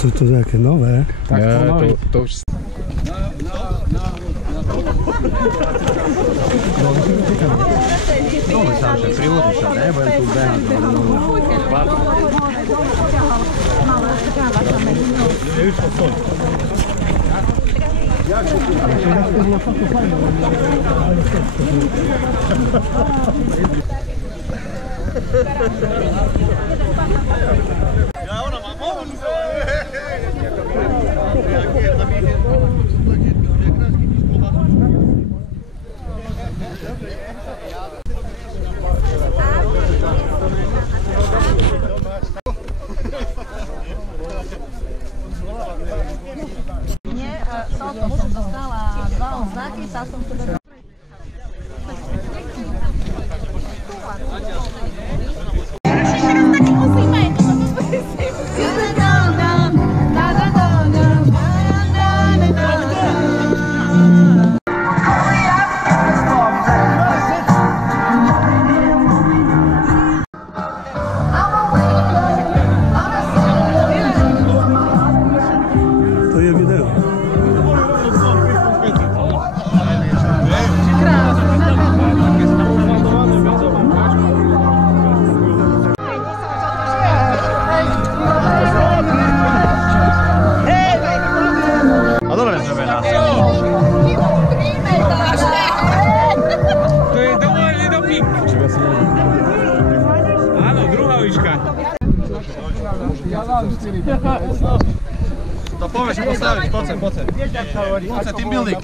To je nejaké nové. Tak to už... Dole sa, že privody sa, nebudem tu behať. Som dostala 2 oznaky, tá som to dostala. To povieš postaviť, poď sem. Poď sem, team building.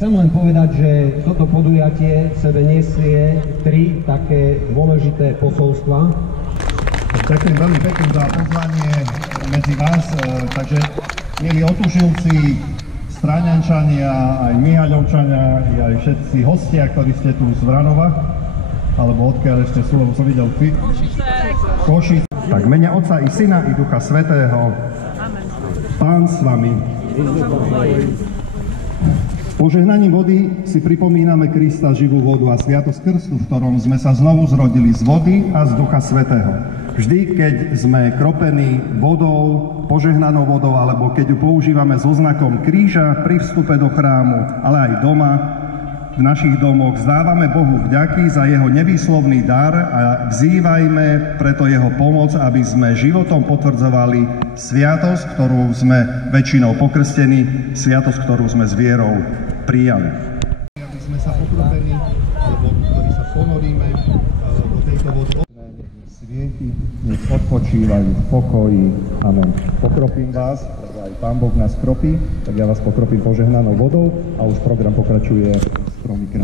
Chcem len povedať, že toto podujatie v sebe nesie 3 také dôležité posolstva. Ďakujem veľmi pekne za pozvanie medzi vás. Takže, milí otužilci, Stráňančania, aj Mihaľovčania, aj všetci hostia, ktorí ste tu z Vranova, alebo odkiaľ ešte sú, lebo som videl Košic. Tak mene Otca i Syna i Ducha Svätého. Pán s vami. Požehnaním vody si pripomíname Krista, živú vodu a sviatosť krstu, v ktorom sme sa znovu zrodili z vody a z Ducha Svätého. Vždy, keď sme kropení vodou, požehnanou vodou, alebo keď ju používame so znakom kríža pri vstupe do chrámu, ale aj doma, v našich domoch, vzdávame Bohu vďaky za jeho nevýslovný dar a vzývajme preto jeho pomoc, aby sme životom potvrdzovali sviatosť, ktorú sme väčšinou pokrstení, sviatosť, ktorú sme s vierou prijali. Aby sme sa pokropení, alebo ktorí sa ponoríme do tejto vody. Svieti, nech odpočívajú v pokoji. Amen. Pokropím vás, aj Pán Boh nás kropí, tak ja vás pokropím požehnanou vodou a už program pokračuje 3 krát.